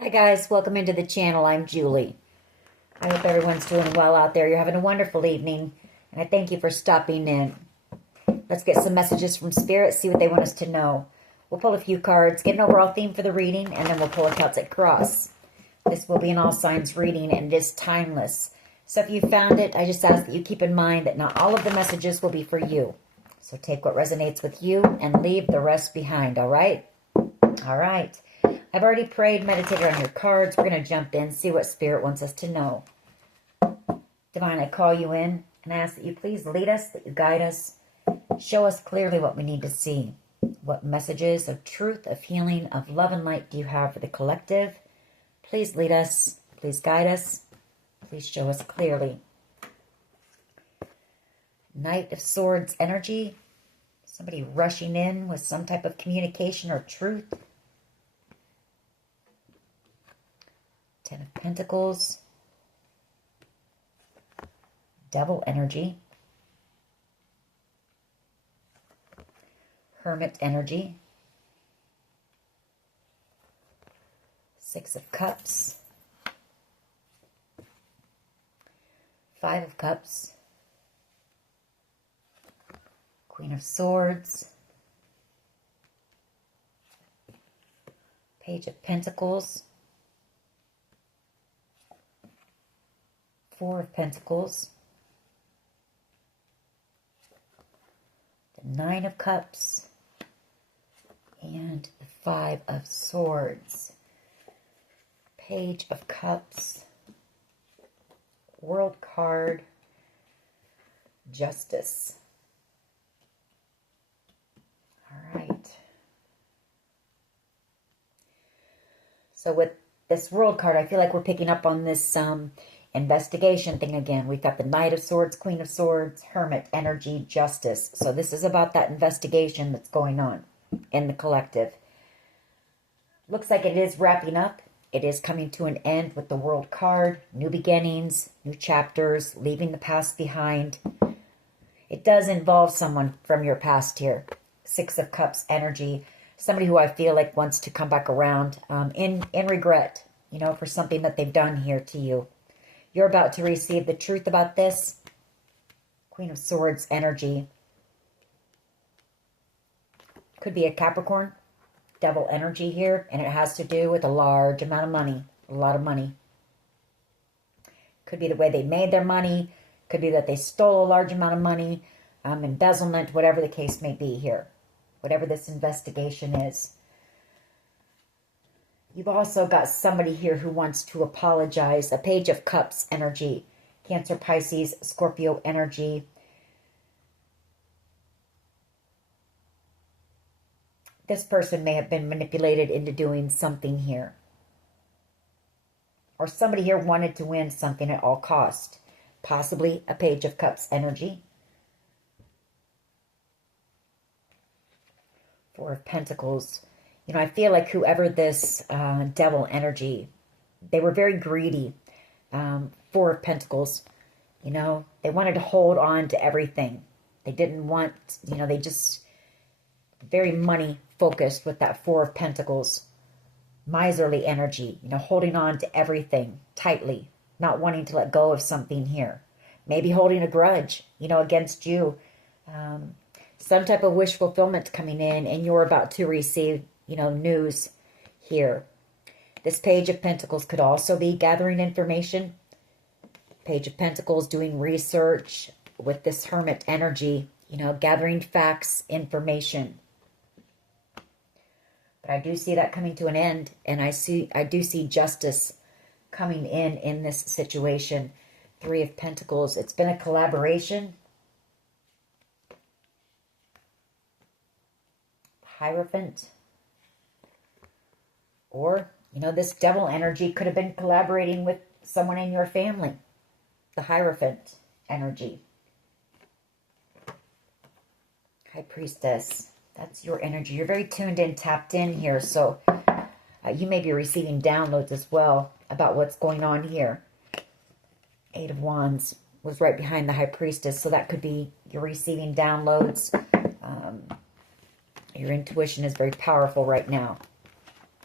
Hi guys, welcome into the channel. I'm Julie. I hope everyone's doing well out there. You're having a wonderful evening, and I thank you for stopping in. Let's get some messages from Spirit, see what they want us to know. We'll pull a few cards, get an overall theme for the reading, and then we'll pull a Celtic cross. This will be an all signs reading, and it is timeless. So if you found it, I just ask that you keep in mind that not all of the messages will be for you. So take what resonates with you and leave the rest behind, all right? All right. I've already prayed, meditated on your cards. We're going to jump in, see what Spirit wants us to know. Divine, I call you in and ask that you please lead us, that you guide us. Show us clearly what we need to see. What messages of truth, of healing, of love and light do you have for the collective? Please lead us. Please guide us. Please show us clearly. Knight of Swords energy. Somebody rushing in with some type of communication or truth. Ten of Pentacles. Devil energy. Hermit energy. Six of Cups. Five of Cups. Queen of Swords. Page of Pentacles. Four of Pentacles. The Nine of Cups. And the Five of Swords. Page of Cups. World card. Justice. All right. So with this World card, I feel like we're picking up on this investigation thing again. We've got the Knight of Swords, Queen of Swords, Hermit energy, Justice. So this is about that investigation that's going on in the collective. Looks like it is wrapping up. It is coming to an end with the World card. New beginnings, new chapters, leaving the past behind. It does involve someone from your past here. Six of Cups energy. Somebody who I feel like wants to come back around in regret, you know, for something that they've done here to you. You're about to receive the truth about this. Queen of Swords energy. Could be a Capricorn. Devil energy here. And it has to do with a large amount of money. A lot of money. Could be the way they made their money. Could be that they stole a large amount of money. Embezzlement. Whatever the case may be here. Whatever this investigation is. You've also got somebody here who wants to apologize. A Page of Cups energy. Cancer, Pisces, Scorpio energy. This person may have been manipulated into doing something here. Or somebody here wanted to win something at all cost. Possibly a Page of Cups energy. Four of Pentacles. You know, I feel like whoever this devil energy, they were very greedy. Four of Pentacles, you know, they wanted to hold on to everything. They didn't want, you know, they just very money focused with that Four of Pentacles. Miserly energy, you know, holding on to everything tightly, not wanting to let go of something here. Maybe holding a grudge, you know, against you. Some type of wish fulfillment coming in, and you're about to receive, you know, news here. This Page of Pentacles could also be gathering information. Page of Pentacles doing research with this Hermit energy, you know, gathering facts, information. But I do see that coming to an end, and I do see justice coming in this situation. Three of Pentacles. It's been a collaboration. Hierophant. Or, you know, this devil energy could have been collaborating with someone in your family. The Hierophant energy. High Priestess. That's your energy. You're very tuned in, tapped in here. So you may be receiving downloads as well about what's going on here. Eight of Wands was right behind the High Priestess. So that could be you're receiving downloads. Your intuition is very powerful right now.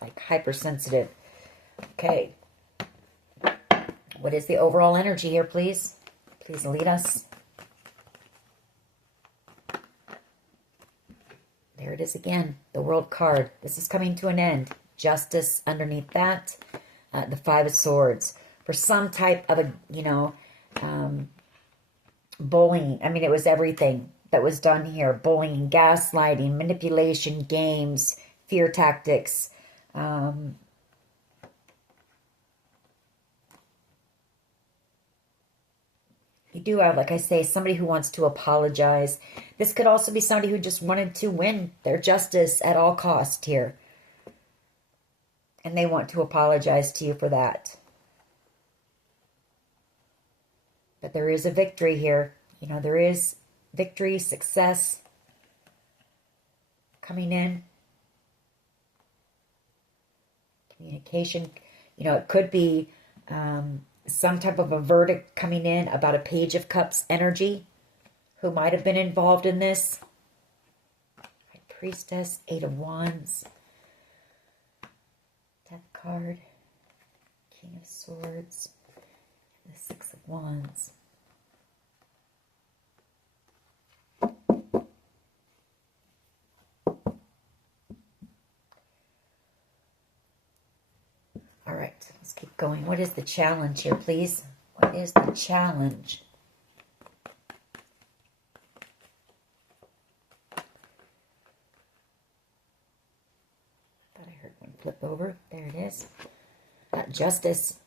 Like hypersensitive. Okay. What is the overall energy here, please? Please lead us. There it is again, the World card. This is coming to an end. Justice underneath that. The Five of Swords. For some type of a, bullying. I mean, it was everything that was done here. Bullying, gaslighting, manipulation, games, fear tactics. You do have, like I say, somebody who wants to apologize. This could also be somebody who just wanted to win their justice at all cost here. And they want to apologize to you for that. But there is a victory here. You know, there is victory, success coming in. Communication. You know, it could be some type of a verdict coming in about a Page of Cups energy who might have been involved in this. High Priestess, Eight of Wands, Death card, King of Swords, the Six of Wands. All right, let's keep going. What is the challenge here, please? What is the challenge? Thought I heard one flip over. There it is. Justice.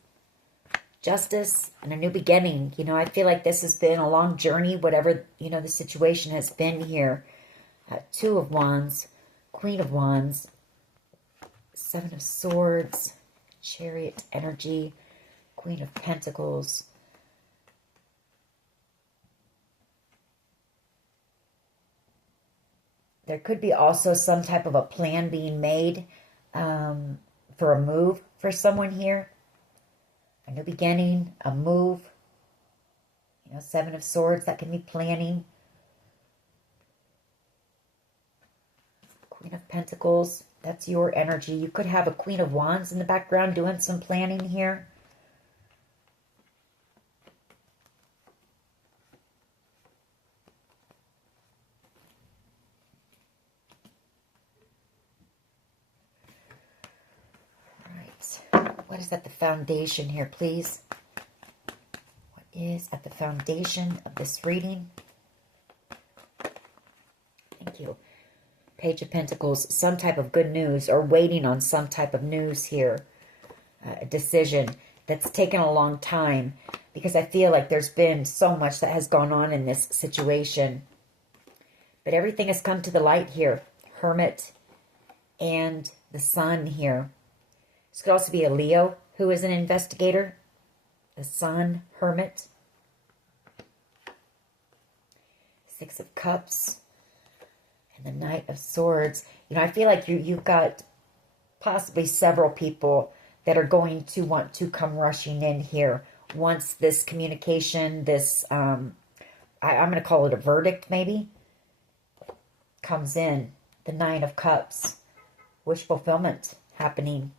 Justice and a new beginning. You know, I feel like this has been a long journey, whatever, you know, the situation has been here. Two of Wands, Queen of Wands, Seven of Swords, Chariot energy, Queen of Pentacles. There could be also some type of a plan being made for a move for someone here. A new beginning, a move. You know, Seven of Swords, that can be planning. Queen of Pentacles, that's your energy. You could have a Queen of Wands in the background doing some planning here. What is at the foundation here, please? What is at the foundation of this reading? Thank you. Page of Pentacles, some type of good news or waiting on some type of news here. A decision that's taken a long time because I feel like there's been so much that has gone on in this situation. But everything has come to the light here. Hermit and the Sun here. This could also be a Leo who is an investigator. The Sun, Hermit. Six of Cups. And the Knight of Swords. You know, I feel like you've got possibly several people that are going to want to come rushing in here. Once this communication, this, I'm going to call it a verdict maybe, comes in. The Nine of Cups. Wish fulfillment happening.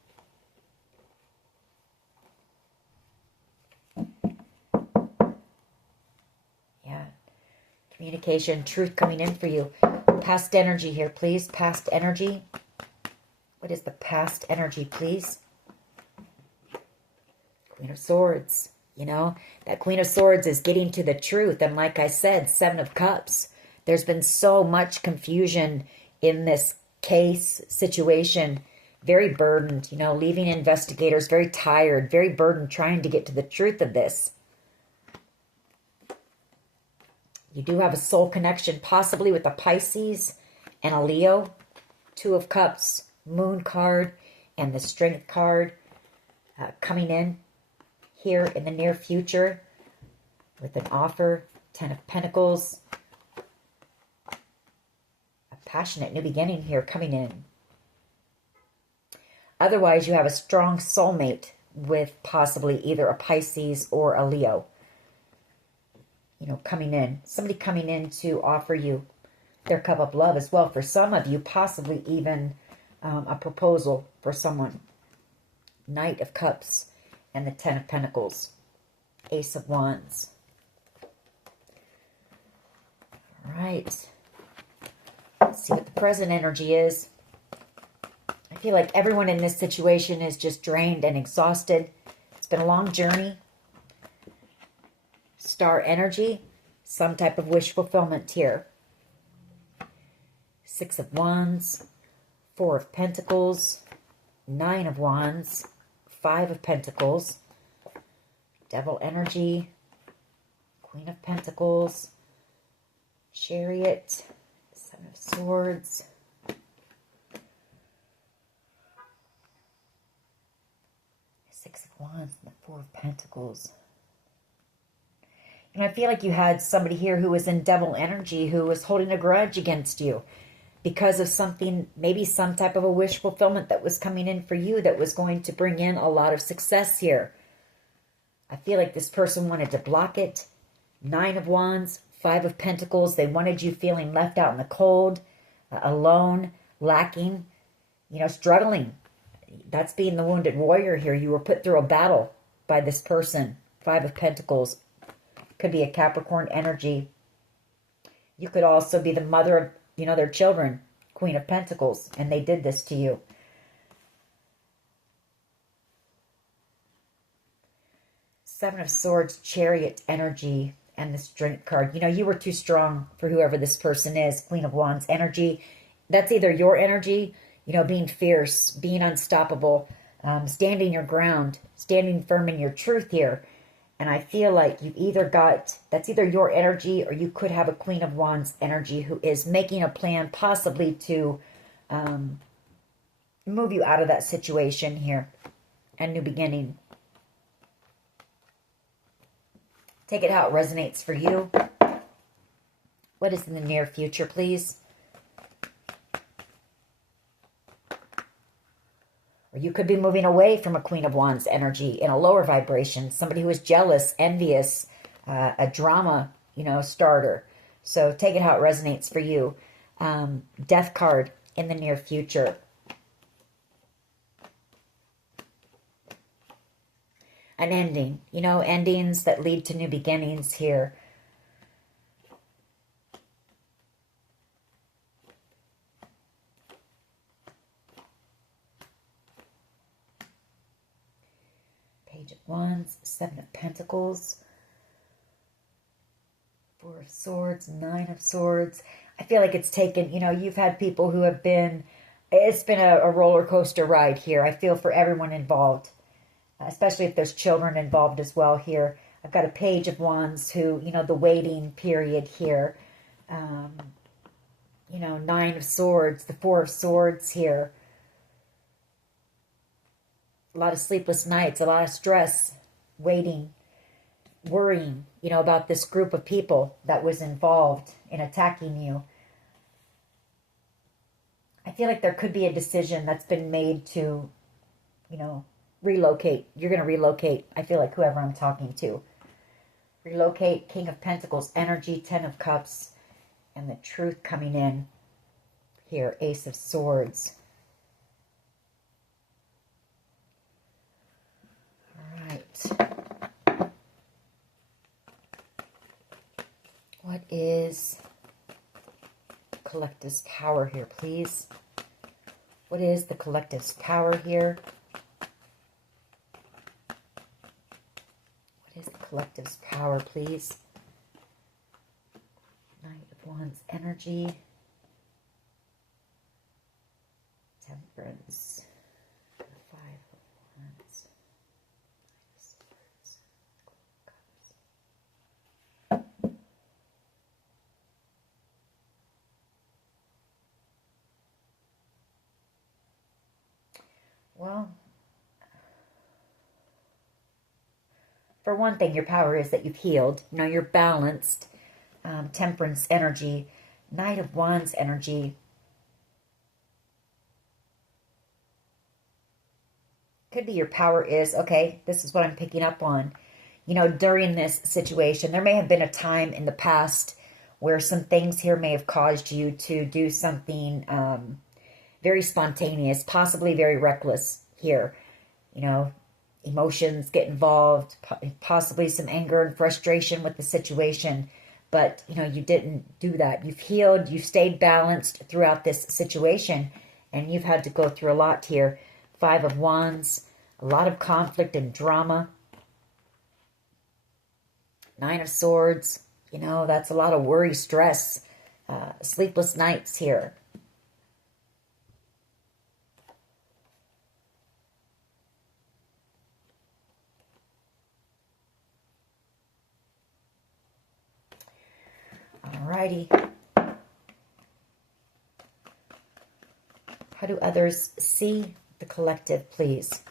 Communication, truth coming in for you. Past energy here, please. Past energy. What is the past energy, please? Queen of Swords. You know, that Queen of Swords is getting to the truth. And like I said, Seven of Cups. There's been so much confusion in this case, situation. Very burdened, you know, leaving investigators very tired, very burdened trying to get to the truth of this. You do have a soul connection, possibly with a Pisces and a Leo. Two of Cups, Moon card, and the Strength card coming in here in the near future with an offer. Ten of Pentacles. A passionate new beginning here coming in. Otherwise, you have a strong soulmate with possibly either a Pisces or a Leo. You know, coming in. Somebody coming in to offer you their cup of love as well. For some of you, possibly even a proposal for someone. Knight of Cups, and the Ten of Pentacles. Ace of Wands. All right. Let's see what the present energy is. I feel like everyone in this situation is just drained and exhausted. It's been a long journey. Star energy. Some type of wish fulfillment here. Six of Wands. Four of Pentacles. Nine of Wands. Five of Pentacles. Devil energy. Queen of Pentacles. Chariot. Seven of Swords. Six of Wands and the Four of Pentacles. And I feel like you had somebody here who was in devil energy who was holding a grudge against you because of something, maybe some type of a wish fulfillment that was coming in for you that was going to bring in a lot of success here. I feel like this person wanted to block it. Nine of Wands, Five of Pentacles. They wanted you feeling left out in the cold, alone, lacking, struggling. That's being the wounded warrior here. You were put through a battle by this person. Five of Pentacles. Could be a Capricorn energy. You could also be the mother of, their children. Queen of Pentacles. And they did this to you. Seven of Swords, Chariot energy, and the Strength card. You were too strong for whoever this person is. Queen of Wands energy. That's either your energy, being fierce, being unstoppable, standing your ground, standing firm in your truth here. And I feel like you've either that's either your energy, or you could have a Queen of Wands energy who is making a plan possibly to move you out of that situation here. A new beginning. Take it how it resonates for you. What is in the near future, please? Or you could be moving away from a Queen of Wands energy in a lower vibration. Somebody who is jealous, envious, a drama, starter. So take it how it resonates for you. Death card in the near future. An ending. Endings that lead to new beginnings here. Page of Wands, Seven of Pentacles, Four of Swords, Nine of Swords. I feel like it's taken, you've had people who have been, it's been a roller coaster ride here. I feel for everyone involved, especially if there's children involved as well here. I've got a Page of Wands who, the waiting period here. Nine of Swords, the Four of Swords here. A lot of sleepless nights, a lot of stress, waiting, worrying, about this group of people that was involved in attacking you. I feel like there could be a decision that's been made to, relocate. You're going to relocate. I feel like whoever I'm talking to. Relocate, King of Pentacles, energy, Ten of Cups, and the truth coming in here, Ace of Swords. What is collective's power here, please? What is the collective's power here? What is the collective's power, please? Knight of Wands energy. Temperance. Five of Wands. Well, for one thing, your power is that you've healed. You're balanced. Temperance energy. Knight of Wands energy. Could be your power is, okay, this is what I'm picking up on. During this situation, there may have been a time in the past where some things here may have caused you to do something very spontaneous, possibly very reckless here. you know, emotions get involved, possibly some anger and frustration with the situation. But, you know, you didn't do that. You've healed, you've stayed balanced throughout this situation, and you've had to go through a lot here. 5 of Wands, a lot of conflict and drama. 9 of Swords, you know, that's a lot of worry, stress, sleepless nights here. Alrighty. How do others see the collective, please?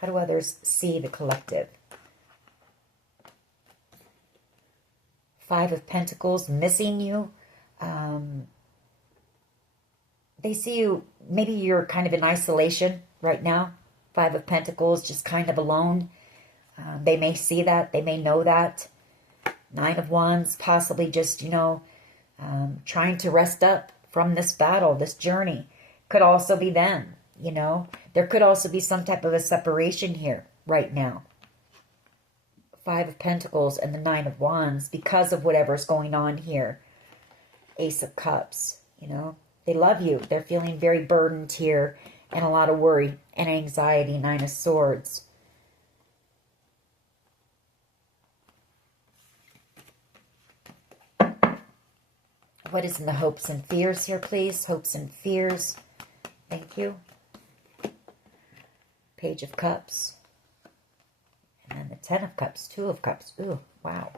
How do others see the collective? 5 of Pentacles, missing you. They see you, maybe you're kind of in isolation right now. 5 of Pentacles, just kind of alone. They may see that. They may know that. 9 of Wands, possibly just, you know, trying to rest up from this battle, this journey. Could also be them, you know. There could also be some type of a separation here right now. 5 of Pentacles and the 9 of Wands because of whatever's going on here. Ace of Cups, you know. They love you. They're feeling very burdened here and a lot of worry and anxiety. 9 of Swords. What is in the hopes and fears here, please? Hopes and fears. Thank you. Page of Cups. And then the 10 of Cups, 2 of Cups. Ooh, wow.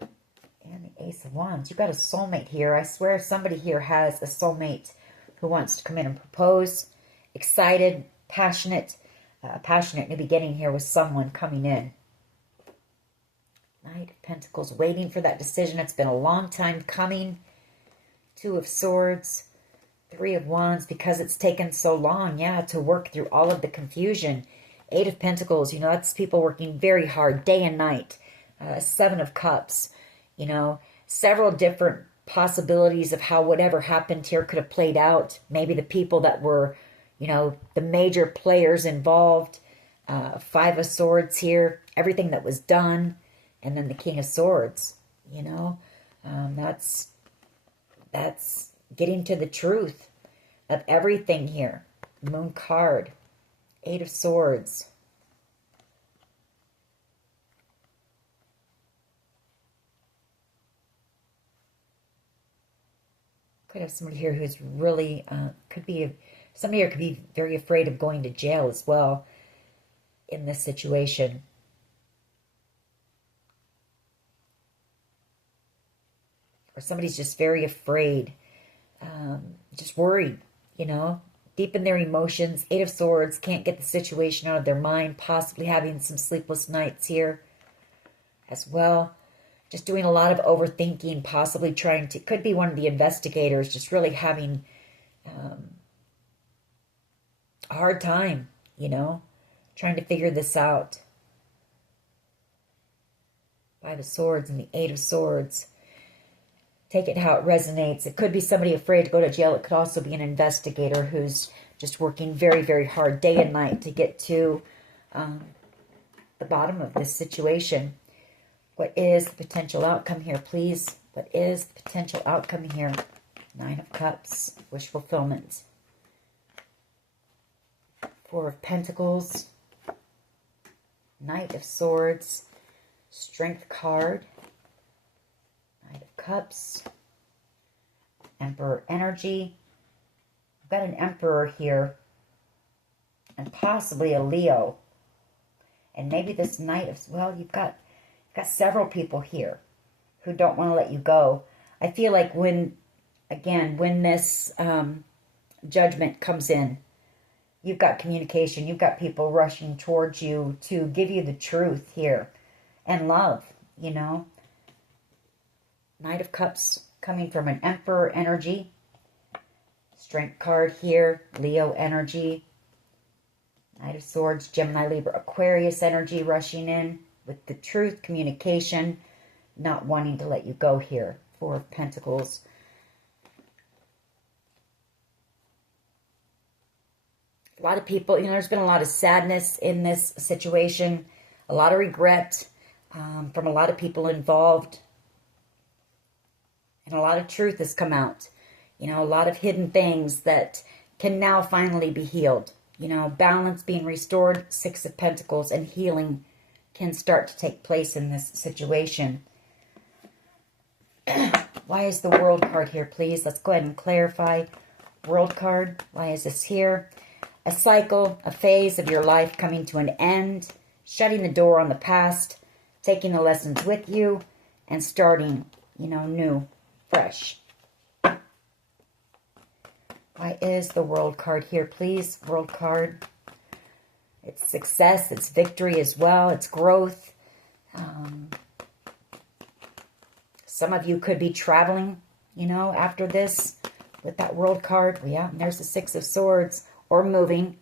And the Ace of Wands. You've got a soulmate here. I swear somebody here has a soulmate who wants to come in and propose. Excited, passionate. Passionate new beginning here with someone coming in. Knight of Pentacles, waiting for that decision. It's been a long time coming. 2 of Swords. 3 of Wands, because it's taken so long, yeah, to work through all of the confusion. 8 of Pentacles, you know, that's people working very hard, day and night. 7 of Cups, you know, several different possibilities of how whatever happened here could have played out. Maybe the people that were, you know, the major players involved. 5 of Swords here, everything that was done. And then the King of Swords, you know, that's getting to the truth of everything here. Moon card, 8 of Swords. Could have somebody here who's really, somebody here could be very afraid of going to jail as well in this situation. Or somebody's just very afraid, just worried, you know, deep in their emotions. 8 of Swords, can't get the situation out of their mind, possibly having some sleepless nights here as well. Just doing a lot of overthinking, possibly trying to, could be one of the investigators, just really having a hard time, you know, trying to figure this out. 5 of Swords and the 8 of Swords. Take it how it resonates. It could be somebody afraid to go to jail. It could also be an investigator who's just working very, very hard day and night to get to the bottom of this situation. What is the potential outcome here, please? What is the potential outcome here? 9 of Cups, wish fulfillment. 4 of Pentacles, Knight of Swords, Strength card, Knight of Cups, Emperor energy. I've got an Emperor here, and possibly a Leo. And maybe this Knight of, well, you've got several people here who don't want to let you go. I feel like when this judgment comes in, you've got communication, you've got people rushing towards you to give you the truth here. And love, you know. Knight of Cups coming from an Emperor energy. Strength card here, Leo energy. Knight of Swords, Gemini, Libra, Aquarius energy rushing in with the truth, communication, not wanting to let you go here. 4 of Pentacles. A lot of people, there's been a lot of sadness in this situation, a lot of regret from a lot of people involved, and a lot of truth has come out. A lot of hidden things that can now finally be healed. Balance being restored, Six of Pentacles, and healing can start to take place in this situation. Why is the World card here, please? Let's go ahead and clarify. World card, why is this here? A cycle, a phase of your life coming to an end, shutting the door on the past, taking the lessons with you, and starting, new, fresh. Why is the World card here, please? World card. It's success, it's victory as well, it's growth. Some of you could be traveling, after this with that World card. Yeah, and there's the Six of Swords. Or moving.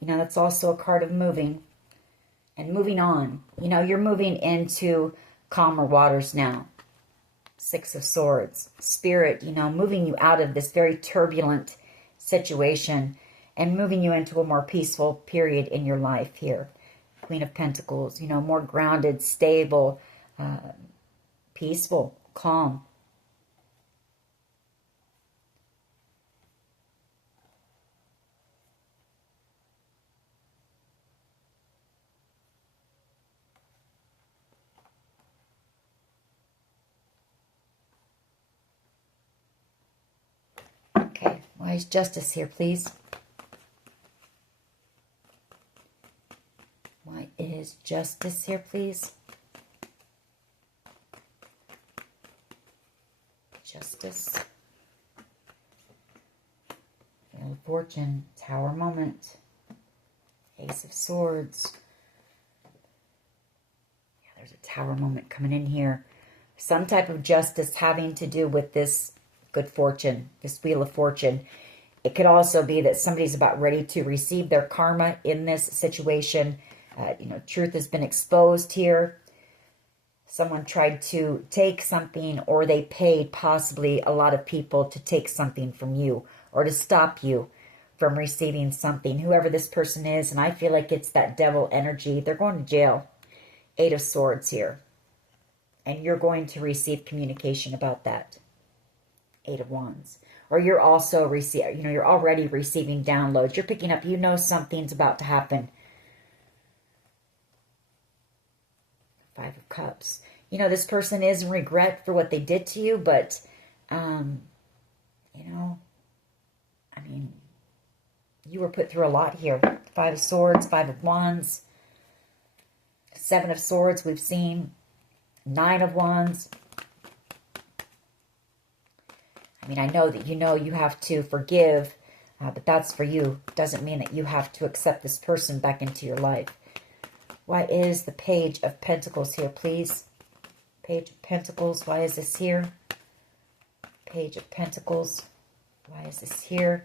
That's also a card of moving. And moving on. You're moving into calmer waters now. Six of Swords. Spirit, moving you out of this very turbulent situation and moving you into a more peaceful period in your life here. Queen of Pentacles, more grounded, stable, peaceful, calm. Okay, why is Justice here, please? Why is Justice here, please? Justice. Wheel of Fortune. Tower moment. Ace of Swords. Yeah, there's a tower moment coming in here. Some type of justice having to do with this good fortune, this Wheel of Fortune. It could also be that somebody's about ready to receive their karma in this situation. Truth has been exposed here. Someone tried to take something, or they paid possibly a lot of people to take something from you or to stop you from receiving something, whoever this person is. And I feel like it's that devil energy. They're going to jail. Eight of Swords here. And you're going to receive communication about that. Eight of Wands. Or you're also receiving, you're already receiving downloads. You're picking up, something's about to happen. Five of Cups. This person is in regret for what they did to you, but, you were put through a lot here. Five of Swords, Five of Wands, Seven of Swords we've seen, Nine of Wands. I know that you have to forgive, but that's for you. Doesn't mean that you have to accept this person back into your life. Why is the Page of Pentacles here, please? Page of Pentacles, why is this here? Page of Pentacles, why is this here?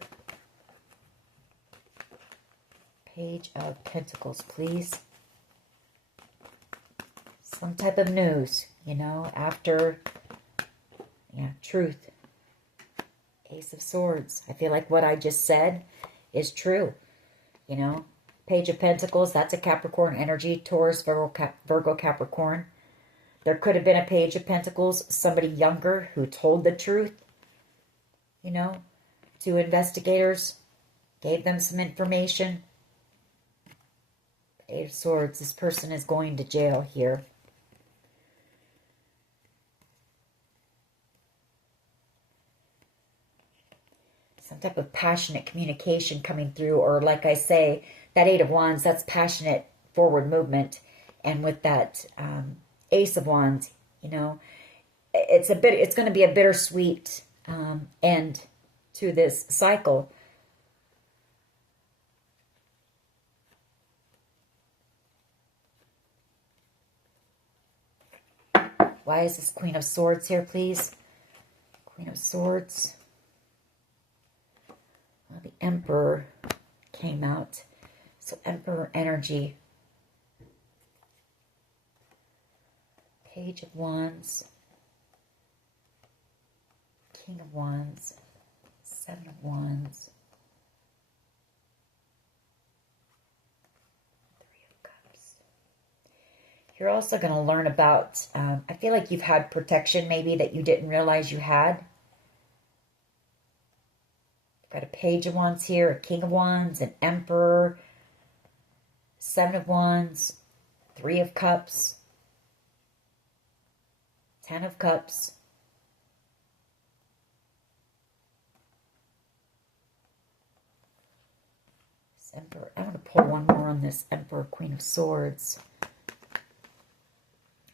Page of Pentacles, please. Some type of news, after, truth. Ace of Swords. I feel like what I just said is true. Page of Pentacles, that's a Capricorn energy. Taurus, Virgo, Capricorn. There could have been a Page of Pentacles, somebody younger who told the truth, to investigators, gave them some information. Eight of Swords, this person is going to jail here. Some type of passionate communication coming through, or like I say, that Eight of Wands, that's passionate forward movement. And with that Ace of Wands, it's going to be a bittersweet end to this cycle. Why is this Queen of Swords here, please? Queen of Swords. Well, the Emperor came out. So Emperor energy. Page of Wands. King of Wands. Seven of Wands. You're also going to learn about, I feel like you've had protection maybe that you didn't realize you had. Got a Page of Wands here, a King of Wands, an Emperor, Seven of Wands, Three of Cups, Ten of Cups. Emperor. I'm going to pull one more on this Emperor, Queen of Swords.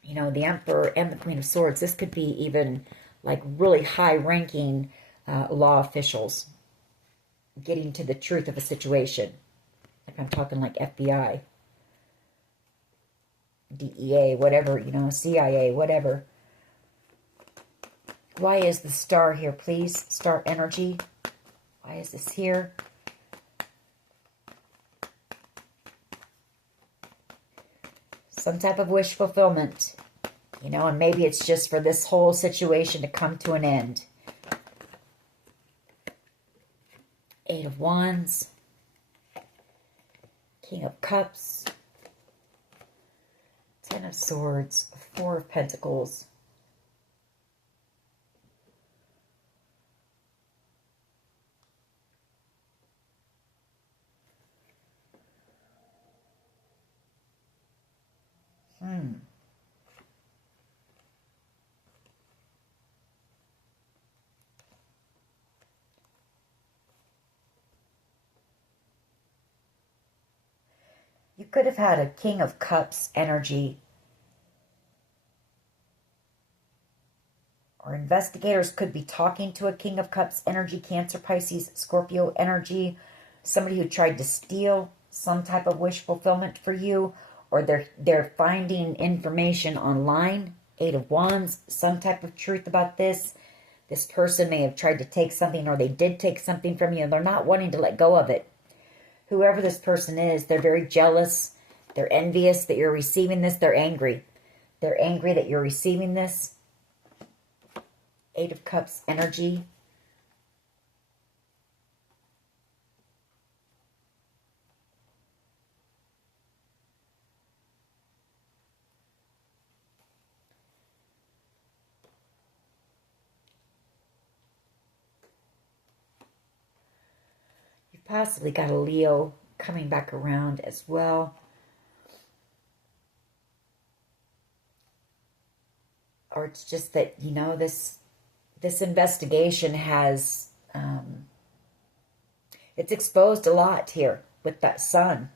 You know, the Emperor and the Queen of Swords, this could be even like really high-ranking law officials getting to the truth of a situation. Like I'm talking like FBI, DEA, whatever, you know, CIA, whatever. Why is the Star here, please? Star energy. Why is this here? Some type of wish fulfillment, you know, and maybe it's just for this whole situation to come to an end. Eight of Wands, King of Cups, Ten of Swords, Four of Pentacles. You could have had a King of Cups energy. Or investigators could be talking to a King of Cups energy, Cancer, Pisces, Scorpio energy. Somebody who tried to steal some type of wish fulfillment for you. Or they're finding information online. Eight of Wands, some type of truth about this. This person may have tried to take something, or they did take something from you, and they're not wanting to let go of it. Whoever this person is, they're very jealous. They're envious that you're receiving this. They're angry. They're angry that you're receiving this. Eight of Cups energy. You've possibly got a Leo coming back around as well. Or it's just that, you know, this investigation has, it's exposed a lot here with that Sun.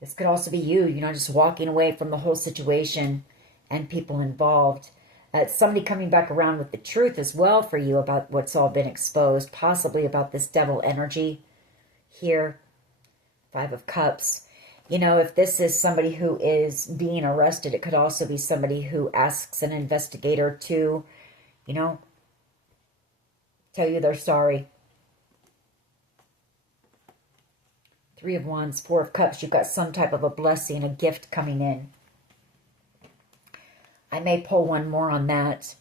This could also be you, you know, just walking away from the whole situation and people involved. Somebody coming back around with the truth as well for you about what's all been exposed, possibly about this devil energy here. Five of Cups. You know, if this is somebody who is being arrested, it could also be somebody who asks an investigator to, you know, tell you they're sorry. Three of Wands, Four of Cups. You've got some type of a blessing, a gift coming in. I may pull one more on that.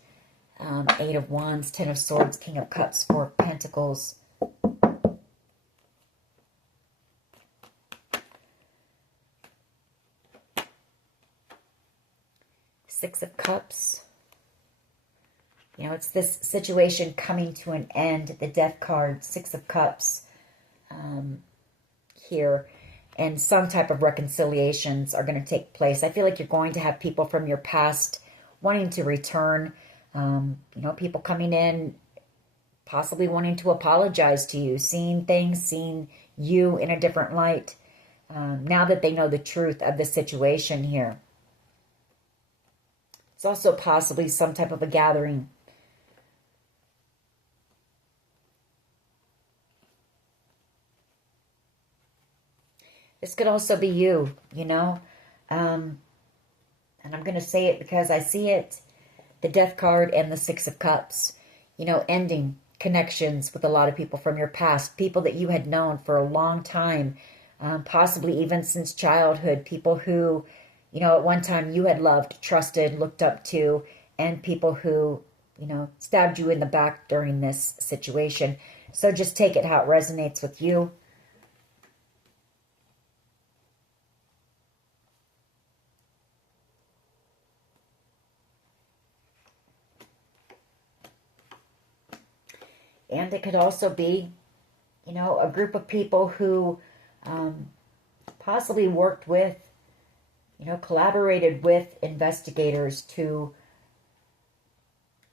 Eight of Wands, Ten of Swords, King of Cups, Four of Pentacles. Six of Cups. You know, it's this situation coming to an end. The Death card, Six of Cups here. And some type of reconciliations are going to take place. I feel like you're going to have people from your past wanting to return. You know, people coming in, possibly wanting to apologize to you, seeing things, seeing you in a different light. Now that they know the truth of the situation here. It's also possibly some type of a gathering. This could also be you, you know. And I'm going to say it because I see it. The Death card and the Six of Cups. You know, ending connections with a lot of people from your past. People that you had known for a long time. Possibly even since childhood. People who, you know, at one time you had loved, trusted, looked up to. And people who, you know, stabbed you in the back during this situation. So just take it how it resonates with you. And it could also be, you know, a group of people who possibly worked with, you know, collaborated with investigators to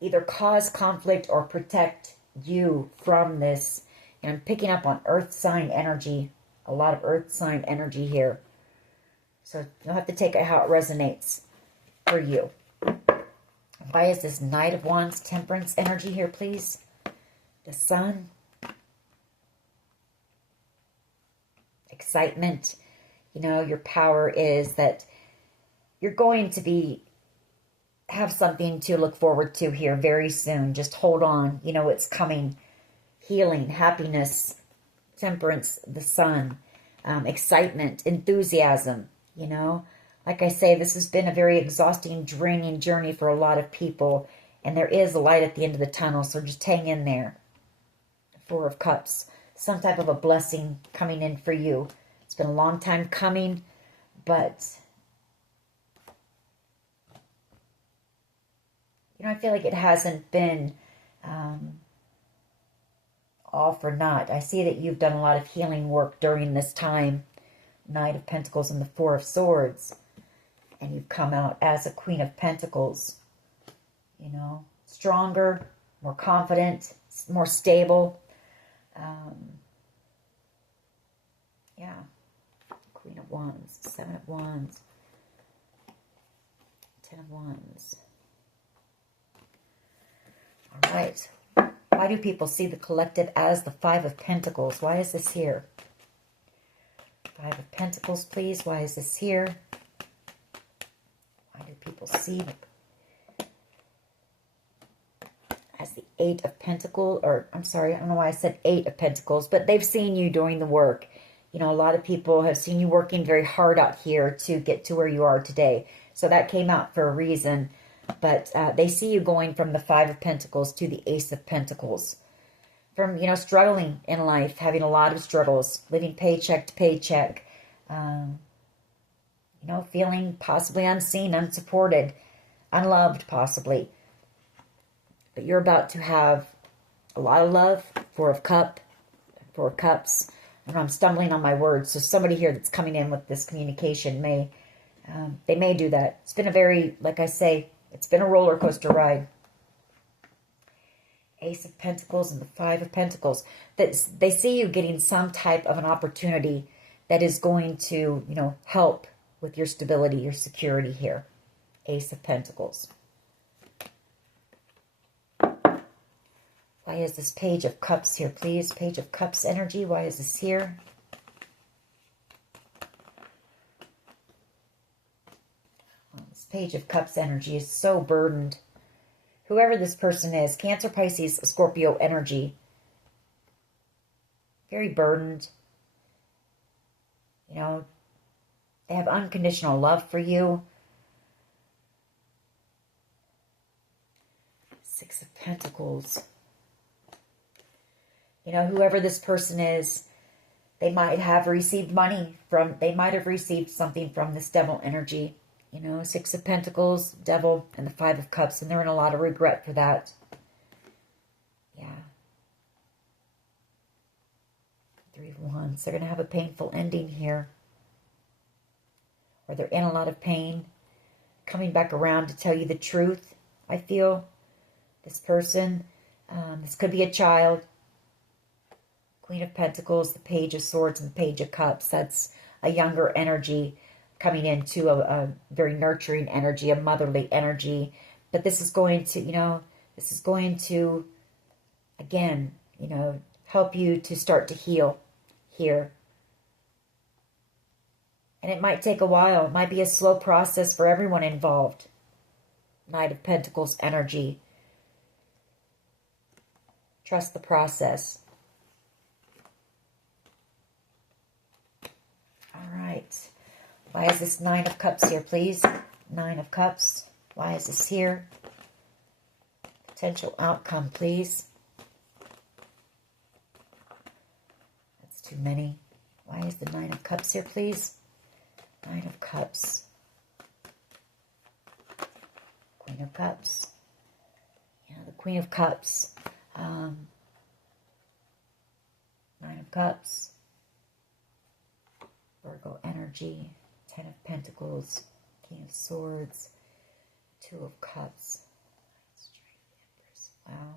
either cause conflict or protect you from this. And I'm picking up on earth sign energy, a lot of earth sign energy here. So you'll have to take it how it resonates for you. Why is this Knight of Wands, Temperance energy here, please? The Sun. Excitement. You know, your power is that you're going to have something to look forward to here very soon. Just hold on. You know, it's coming. Healing, happiness, temperance, the Sun, excitement, enthusiasm, you know. Like I say, this has been a very exhausting, draining journey for a lot of people. And there is a light at the end of the tunnel, so just hang in there. Four of Cups. Some type of a blessing coming in for you. It's been a long time coming, but you know, I feel like it hasn't been all for naught. I see that you've done a lot of healing work during this time. Knight of Pentacles and the Four of Swords. And you've come out as a Queen of Pentacles. You know, stronger, more confident, more stable. Yeah. Queen of Wands, Seven of Wands, Ten of Wands. All right. Why do people see the collective as the Five of Pentacles? Why is this here? Five of Pentacles, please. Why is this here? Why do people see it as the Eight of Pentacles? Or, I'm sorry, I don't know why I said Eight of Pentacles, but they've seen you doing the work. You know, a lot of people have seen you working very hard out here to get to where you are today. So that came out for a reason. But they see you going from the Five of Pentacles to the Ace of Pentacles. From, you know, struggling in life, having a lot of struggles, living paycheck to paycheck. You know, feeling possibly unseen, unsupported, unloved possibly. But you're about to have a lot of love. Four of Cups. I know I'm stumbling on my words. So somebody here that's coming in with this communication may, they may do that. It's been a very, like I say, it's been a roller coaster ride. Ace of Pentacles and the Five of Pentacles. That they see you getting some type of an opportunity that is going to, you know, help with your stability, your security here. Ace of Pentacles. Why is this Page of Cups here, please? Page of Cups energy. Why is this here? This Page of Cups energy is so burdened. Whoever this person is, Cancer, Pisces, Scorpio energy. Very burdened. You know, they have unconditional love for you. Six of Pentacles. You know, whoever this person is, they might have received money from, they might have received something from this Devil energy. You know, Six of Pentacles, Devil, and the Five of Cups. And they're in a lot of regret for that. Yeah. Three of Wands. They're going to have a painful ending here. Or they're in a lot of pain. Coming back around to tell you the truth, I feel. This person, this could be a child. Queen of Pentacles, the Page of Swords, and the Page of Cups. That's a younger energy coming into a very nurturing energy, a motherly energy. But this is going to, you know, this is going to, again, you know, help you to start to heal here. And it might take a while. It might be a slow process for everyone involved. Knight of Pentacles energy. Trust the process. All right. Why is this Nine of Cups here, please? Nine of Cups. Why is this here? Potential outcome, please. That's too many. Why is the Nine of Cups here, please? Nine of Cups. Queen of Cups. Yeah, the Queen of Cups. Nine of Cups. Virgo energy. Ten of Pentacles. King of Swords. Two of Cups. Wow.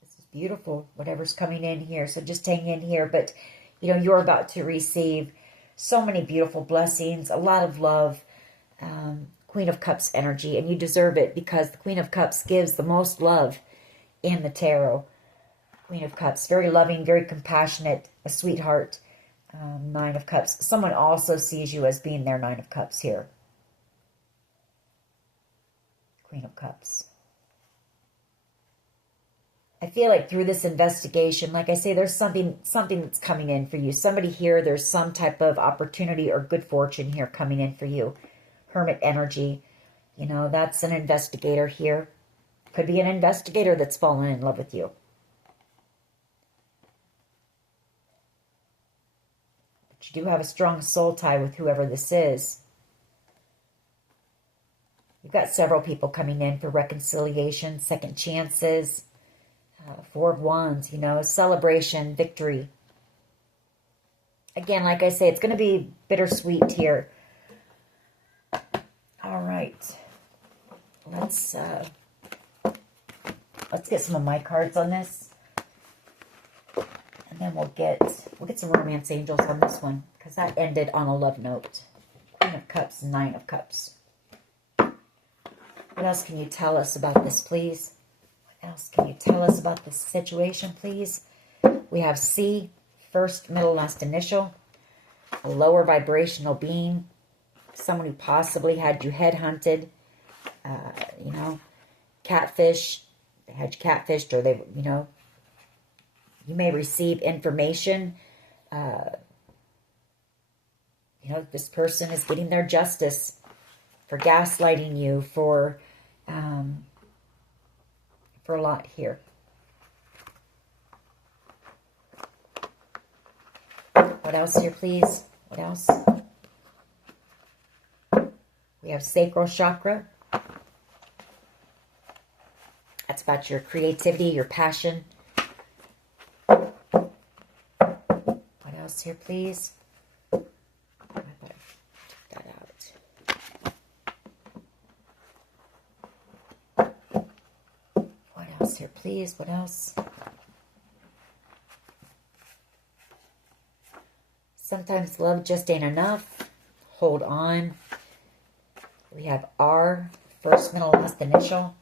This is beautiful, whatever's coming in here. So just hang in here. But, you know, you're about to receive so many beautiful blessings, a lot of love. Queen of Cups energy. And you deserve it because the Queen of Cups gives the most love in the tarot. Queen of Cups, very loving, very compassionate, a sweetheart. Nine of Cups. Someone also sees you as being their Nine of Cups here. Queen of Cups. I feel like through this investigation, like I say, there's something that's coming in for you. Somebody here, there's some type of opportunity or good fortune here coming in for you. Hermit energy. You know, that's an investigator here. Could be an investigator that's fallen in love with you. But you do have a strong soul tie with whoever this is. You've got several people coming in for reconciliation, second chances. Four of Wands, you know, celebration, victory. Again, like I say, it's going to be bittersweet here. All right. Let's get some of my cards on this. And then we'll get some romance angels on this one. Because that ended on a love note. Queen of Cups, Nine of Cups. What else can you tell us about this, please? Else can you tell us about this situation, please? We have C, first, middle, last initial. A lower vibrational being. Someone who possibly had you headhunted. You know, catfish. They had you catfished, or they, you know, you may receive information. You know, this person is getting their justice for gaslighting you, for a lot here. What else here, please? What else? We have sacral chakra. That's about your creativity, your passion. What else here, please? I better check that out. Here, please. What else? Sometimes love just ain't enough. Hold on. We have R, first, middle, last initial.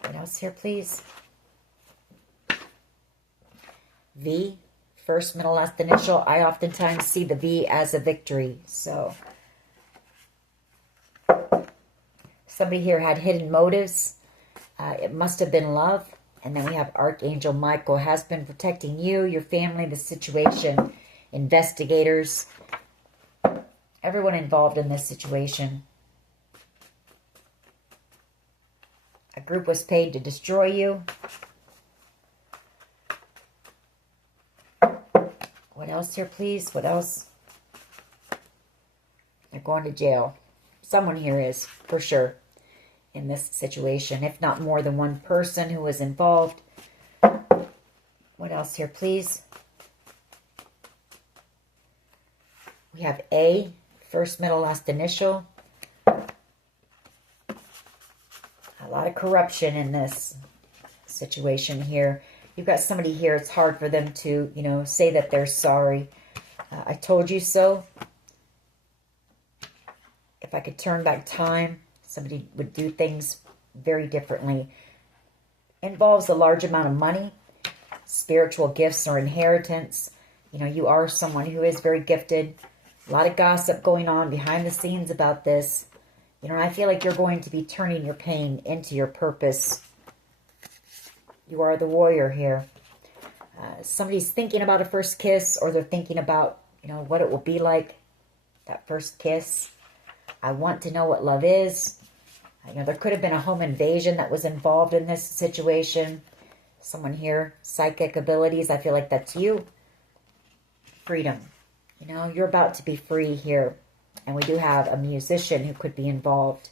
What else here, please? V, first, middle, last initial. I oftentimes see the V as a victory. So somebody here had hidden motives. It must have been love. And then we have Archangel Michael has been protecting you, your family, the situation, investigators, everyone involved in this situation. A group was paid to destroy you. What else here, please? What else? They're going to jail. Someone here is, for sure, in this situation, if not more than one person who was involved. What else here, please? We have A, first, middle, last initial. A lot of corruption in this situation here. You've got somebody here, it's hard for them to, you know, say that they're sorry. I told you so. If I could turn back time, somebody would do things very differently. Involves a large amount of money, spiritual gifts or inheritance. You know, you are someone who is very gifted. A lot of gossip going on behind the scenes about this. You know, I feel like you're going to be turning your pain into your purpose. You are the warrior here. Somebody's thinking about a first kiss, or they're thinking about, you know, what it will be like, that first kiss. I want to know what love is. You know, there could have been a home invasion that was involved in this situation. Someone here, psychic abilities. I feel like that's you. Freedom. You know, you're about to be free here. And we do have a musician who could be involved.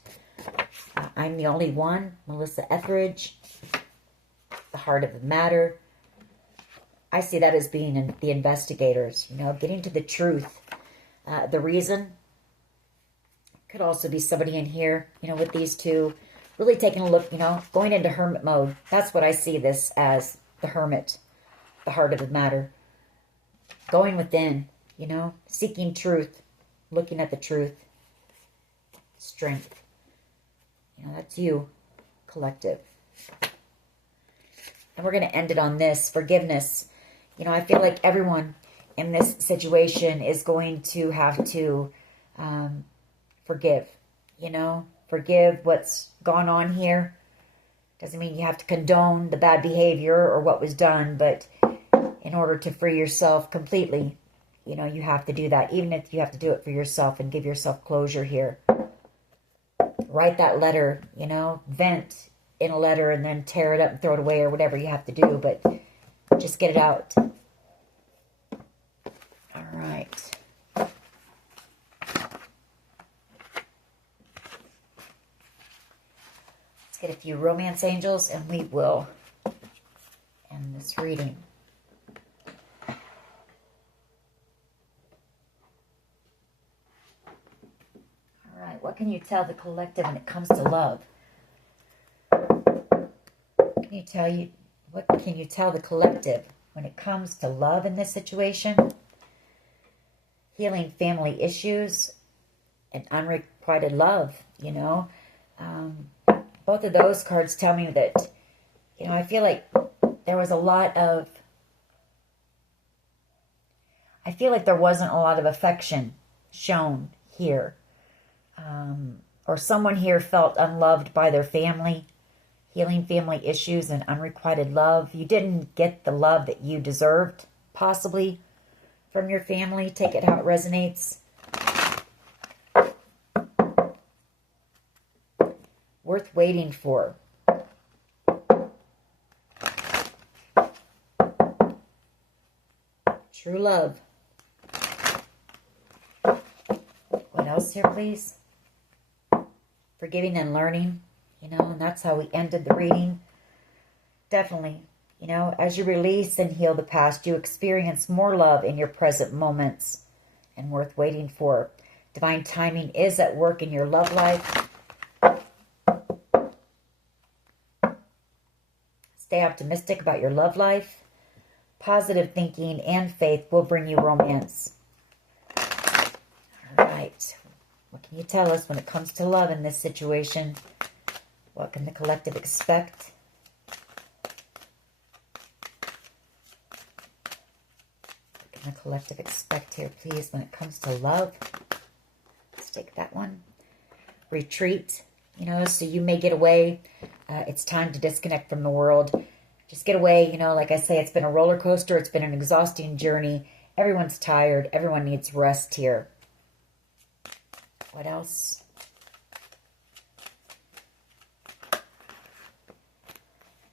I'm the only one. Melissa Etheridge. The heart of the matter. I see that as being the investigators, you know, getting to the truth. The reason could also be somebody in here, you know, with these two, really taking a look, you know, going into hermit mode. That's what I see this as, the hermit, the heart of the matter. Going within, you know, seeking truth, looking at the truth, strength. You know, that's you, collective. And we're going to end it on this, forgiveness. You know, I feel like everyone in this situation is going to have to forgive, you know, forgive what's gone on here. Doesn't mean you have to condone the bad behavior or what was done, but in order to free yourself completely, you know, you have to do that, even if you have to do it for yourself and give yourself closure here. Write that letter, you know, vent in a letter and then tear it up and throw it away or whatever you have to do, but just get it out. All right. Let's get a few romance angels and we will end this reading. All right, what can you tell the collective when it comes to love? What can you tell the collective when it comes to love in this situation? Healing family issues and unrequited love, you know. Both of those cards tell me that, you know, I feel like there was a lot of, I feel like there wasn't a lot of affection shown here. Or someone here felt unloved by their family. Healing family issues and unrequited love. You didn't get the love that you deserved, possibly, from your family. Take it how it resonates. Worth waiting for. True love. What else here, please? Forgiving and learning. You know, and that's how we ended the reading. Definitely, you know, as you release and heal the past, you experience more love in your present moments and worth waiting for. Divine timing is at work in your love life. Stay optimistic about your love life. Positive thinking and faith will bring you romance. All right. What can you tell us when it comes to love in this situation? What can the collective expect? What can the collective expect here, please, when it comes to love? Let's take that one. Retreat. You know, so you may get away. It's time to disconnect from the world. Just get away. You know, like I say, it's been a roller coaster. It's been an exhausting journey. Everyone's tired. Everyone needs rest here. What else?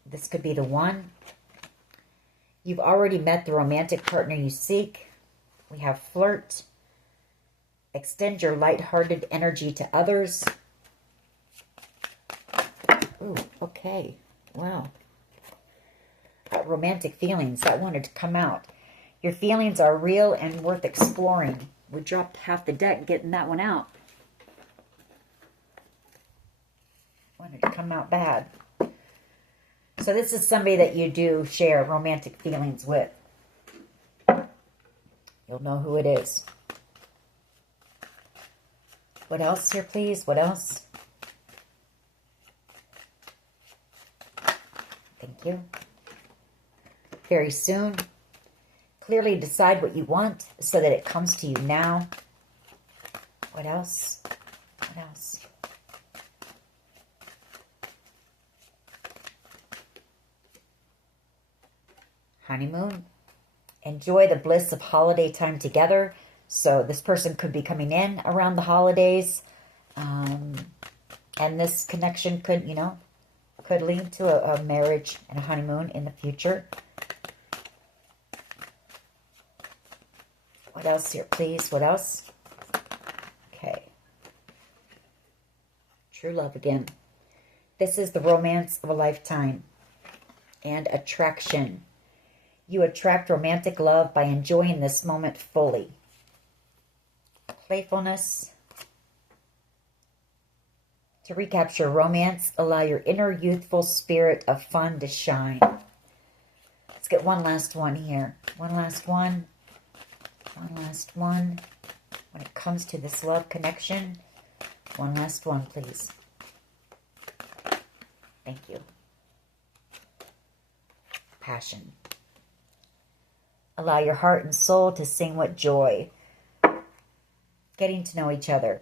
This could be the one. You've already met the romantic partner you seek. We have flirt. Extend your lighthearted energy to others. Ooh, okay. Wow. Romantic feelings. That wanted to come out. Your feelings are real and worth exploring. We dropped half the deck getting that one out. Wanted to come out bad. So this is somebody that you do share romantic feelings with. You'll know who it is. What else here, please? What else? Thank you. Very soon. Clearly decide what you want so that it comes to you now. What else? What else? Honeymoon. Enjoy the bliss of holiday time together. So this person could be coming in around the holidays. And this connection could, you know, could lead to a marriage and a honeymoon in the future. What else here, please? What else? Okay. True love again. This is the romance of a lifetime and attraction. You attract romantic love by enjoying this moment fully. Playfulness. To recapture romance, allow your inner youthful spirit of fun to shine. Let's get one last one here. One last one. One last one. When it comes to this love connection, one last one, please. Thank you. Passion. Allow your heart and soul to sing with joy. Getting to know each other.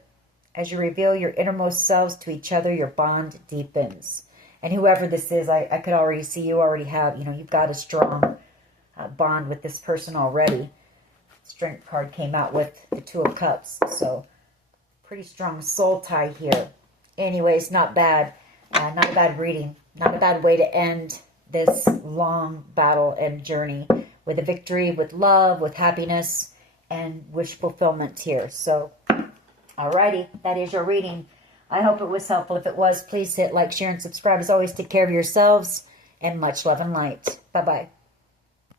As you reveal your innermost selves to each other, your bond deepens. And whoever this is, I could already see you already have, you've got a strong bond with this person already. Strength card came out with the Two of Cups. So, pretty strong soul tie here. Anyways, not bad. Not a bad reading. Not a bad way to end this long battle and journey with a victory, with love, with happiness, and wish fulfillment here. So, alrighty, that is your reading. I hope it was helpful. If it was, please hit like, share, and subscribe. As always, take care of yourselves, and much love and light. Bye-bye.